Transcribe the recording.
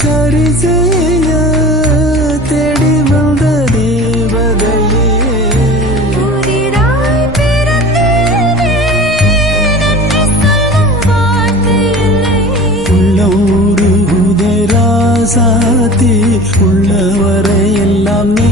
சரி செய்ய தேடி வந்த தேவதையே உள்ள ஊரு உதராசாத்தி உள்ளவரை எல்லாம் நீ